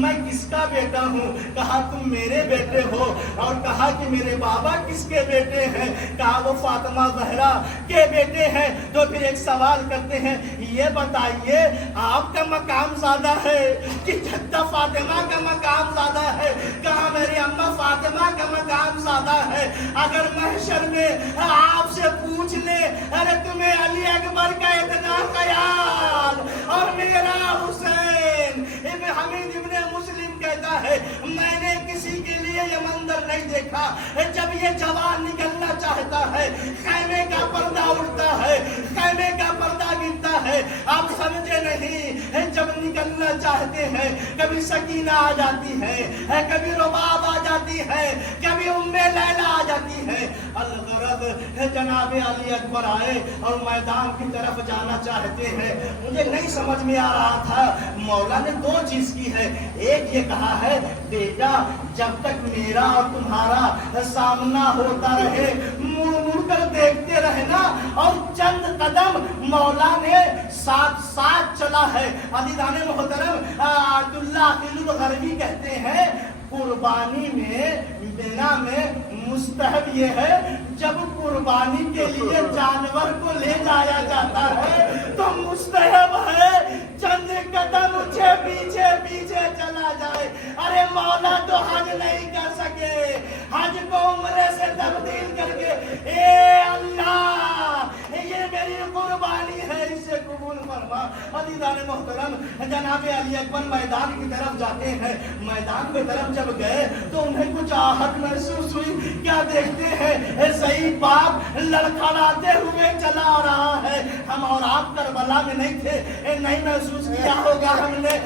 میں کس کا بیٹا ہوں؟ کہا تم میرے بیٹے ہو، اور کہا کہ میرے بابا کس کے بیٹے ہیں؟ کہا وہ فاطمہ زہرا کے بیٹے ہیں۔ تو پھر ایک سوال کرتے ہیں، یہ بتائیے آپ کا مقام زیادہ ہے کہ جدہ فاطمہ کا مقام زیادہ ہے؟ کہا میری اماں فاطمہ کا مقام زیادہ ہے۔ اگر محشر میں آپ سے پوچھ لے، ارے تمہیں علی اکبر کا اتنا خیال اور میرا حسین، ابن حمید ابن مسلم کہتا ہے میں نے کسی کے لیے یہ منظر نہیں دیکھا۔ جب یہ جوان نکلنا چاہتا ہے خیمے کا پردہ اٹھتا ہے، خیمے کا پردہ گرتا ہے۔ آپ سمجھے نہیں، جب نکلنا چاہتے ہیں کبھی سکینہ آ جاتی ہے، کبھی رباب آ جاتی ہے، کبھی ام لیلا آ جاتی ہے۔ الغرض جناب علی اکبر آئے اور میدان کی طرف جانا چاہتے ہیں۔ مجھے نہیں سمجھ میں آ رہا تھا، مولا نے دو چیز کی ہے۔ ایک یہ کہا ہے بیٹا جب تک میرا اور تمہارا سامنا ہوتا رہے مڑ مڑ کر دیکھتے رہنا، اور چند قدم مولا نے ساتھ ساتھ چلا ہے۔ عزیزان محترم، عبداللہ عقیل الغربی کہتے ہیں قربانی میں دینا میں مستحب یہ ہے جب قربانی کے لیے جانور کو لے جایا جاتا ہے تو مستحب ہے چند قدم اچھے پیچھے پیچھے چلا جائے۔ ارے مولا تو حج نہیں کر سکے، حج کو عمرے سے تبدیل کر کے اے اللہ یہ میری قربانی ہے، اسے قبول فرما۔ عزیزان محترم، جناب علی اکبر میدان کی طرف جاتے ہیں۔ میدان کی طرف جب گئے تو انہیں کچھ آہٹ محسوس ہوئی۔ کیا دیکھتے ہیں صحیح باپ لڑکھڑاتے ہوئے چلا آ رہا ہے۔ ہم اور آپ کربلا میں نہیں تھے، نہیں محسوس کیا ہوگا ہم نے،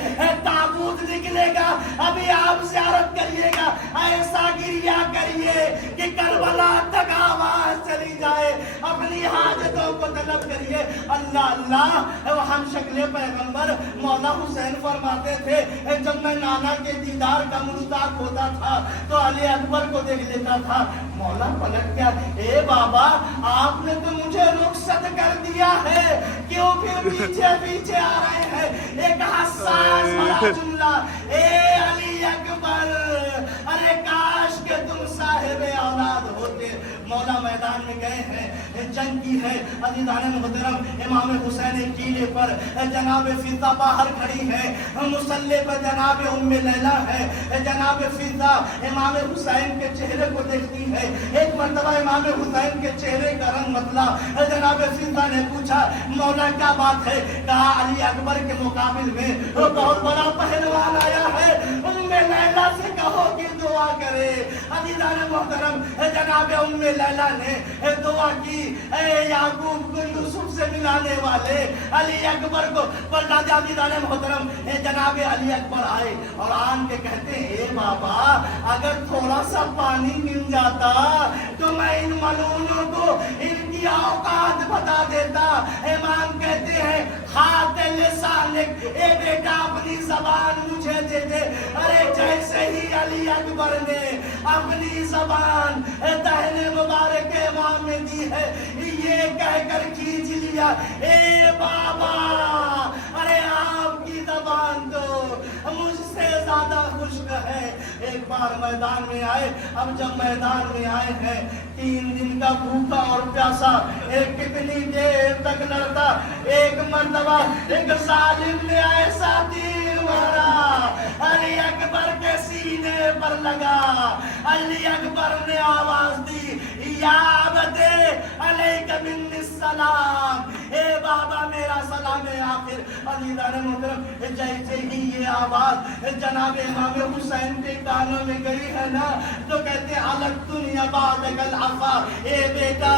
تابوت نکلے گا ابھی آپ زیارت کریے گا، ایسا گریا کریے کہ کربلا تک آواز چلی جائے، اپنی حاجتوں کو طلب کریے۔ اللہ اللہ، ہم شکل پیغمبر مولا حسین فرماتے تھے جب میں نانا کے دیدار کا مشتاق ہوتا تھا تو علی اکبر کو دیکھ لیتا تھا۔ مولا پلٹ گیا، اے بابا آپ نے تو مجھے رخصت کر دیا ہے، کیوں پھر پیچھے پیچھے آ رہے ہیں؟ ایک حساس بڑا جملہ، اے علی اکبر ارے کاش کہ تم صاحب اولاد ہوتے۔ مولا میدان میں گئے ہیں، جنگ کی ہے۔ عزیزان محترم، امام حسین قلعے پر جناب فضہ باہر کھڑی ہے، مصلی پر جناب ام لیلا ہے۔ جناب فضہ امام حسین کے چہرے کو دیکھتی ہے۔ ایک مرتبہ امام حسین کے چہرے کا رنگ متلا، جناب فضہ نے پوچھا مولا کیا بات ہے؟ کہا علی اکبر کے مقابل میں بہت بڑا پہلوان آیا ہے، ام لیلا سے کہو کہ دعا کرے۔ عزیزان محترم، جناب ام لیلا نے دعا کی، اے یعقوب کو یوسف سے ملانے والے علی اکبر کو پلٹا دیا۔ عزیزان محترم، جناب علی اکبر آئے اور آن کے کہتے ہیں اے بابا اگر تھوڑا سا پانی مل جاتا تو میں ان ملعونوں کو ان کی اوقات بتا دیتا۔ امام کہتے ہیں ہاتھ لسانک، اے بیٹا اپنی زبان مجھے دے دے۔ ارے جیسے ہی علی اکبر نے اپنی زبان دہنے مبارک امام نے دی ہے، یہ کہہ کر کھینچ لیا، اے بابا ارے آپ کی زبان تو مجھ سے زیادہ خشک ہے۔ ایک بار میدان میں آئے، اب جب میدان میں آئے ہیں 3 دن کا بھوکا اور پیاسا، کتنی دیر تک لڑتا۔ ایک مرتبہ ایک ظالم نے ایسا تیر مارا، علی اکبر کے سینے پر لگا۔ علی اکبر نے آواز دی یا عبد علیک منی السلام، اے بابا میرا سلام ہے آخر۔ عزیزان محترم، جیسے ہی یہ آواز جناب امام حسین کے کانوں میں گئی ہے نا تو کہتے ہیں الکتن یا بعدک العفا، اے بیٹا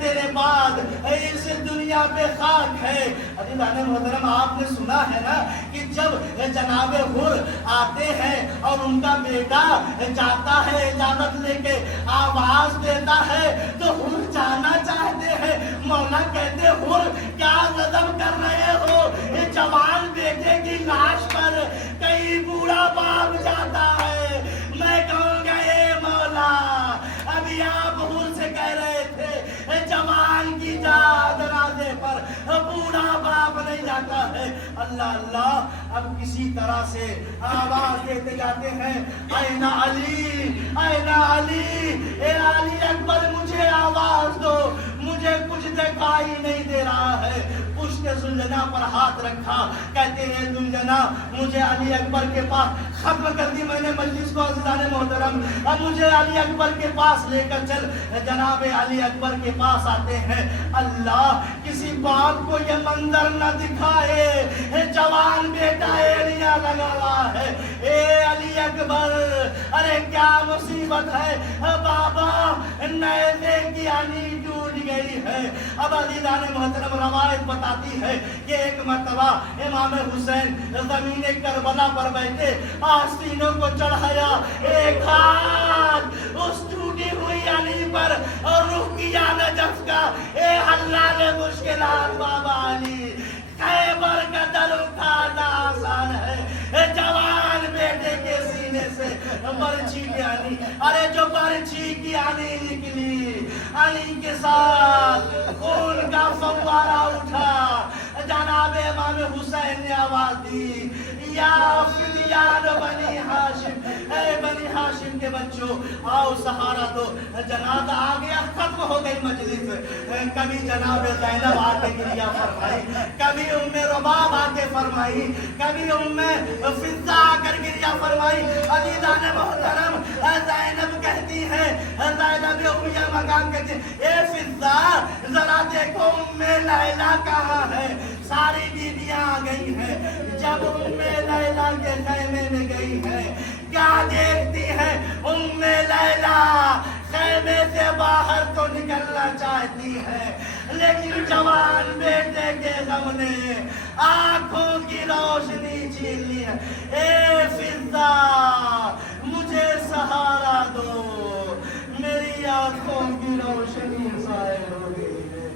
تیرے بعد اس دنیا پہ خاک ہے۔ عزیزان محترم، آپ نے سنا ہے نا کہ جب جناب حر آتے ہیں اور ان کا بیٹا جاتا ہے اجازت لے کے آواز دیتا ہے تو حر جانا چاہتے ہیں۔ مولا کہتے حر کیا غضب کر رہے ہو، یہ جوان بیٹے کی لاش پر کئی بوڑھا باپ جاتا ہے۔ میں کہوں گا اے مولا ابھی آپ حر سے کہہ رہے تھے جوان کی جا دروازے پر، بوڑھا باپ نہیں نہیں جاتا ہے۔ اللہ اللہ، اب کسی طرح سے آواز دیتے جاتے ہیں، این علی، این علی، اے علی اکبر مجھے آواز دو، مجھے کچھ دکھائی نہیں دے رہا ہے۔ پشت ذوالجناح پر ہاتھ رکھا، کہتے ہیں ذوالجناح مجھے علی اکبر کے پاس، ختم کر دی میں نے مجلس کو عزیزان محترم، اب مجھے علی اکبر کے پاس لے کر چل۔ جناب علی اکبر کے پاس آتے ہیں، اللہ کسی باپ کو یہ منظر نہ دکھائے، جوان بیٹا ایڑیاں لگا ہوا ہے، اے علی اکبر ارے کیا مصیبت ہے بابا، نیزے کی آنی ٹوٹ گئی ہے۔ اب عزیزان محترم روایت بتاتی ہے کہ ایک مرتبہ امام حسین زمین کربلا پر بیٹھے، آستینوں کو چڑھایا، ایک ہاتھ اس ٹوٹی ہوئی علی پر اور رخ کیا نجف کا، اے اللہ نے مشکلات بابا علی، خیبر کا در اٹھانا آسان ہے، جوان بیٹے کے سینے سے برچھی کی آنی، ارے جو برچھی کی آنی نکلی، علی کے ساتھ خون کا فوارہ اٹھا۔ جناب امام حسین نے آواز دی، یا فدیان بنی ہاشم، اے بنی ہاشم کے بچوں آؤ سہارا دو۔ جناب آ گیا، ختم ہو گئی مجلس۔ کبھی جناب زینب آ کے گریہ فرمائی، کبھی ام رباب آ کے فرمائی، کبھی ام فضہ آ کر گریہ فرمائی۔ عزیزان محترم زینب کہتی ہے، زینب امیہ مقام کہتی ہے، اے فضہ ذرا دیکھو ام لیلہ کہاں ہے؟ ساری بیویاں آ گئی ہیں، جب ام لیلہ کے خیمے میں گئی ہے، کیا دیکھتی ہے؟ ام لیلہ خیمے سے باہر تو نکلنا چاہتی ہے، لیکن جوان بیٹے کے غم نے آنکھوں کی روشنی چھین لی ہے۔ اے فضہ مجھے سہارا دو، میری آنکھوں کی روشنی ضائع ہو گئی ہے۔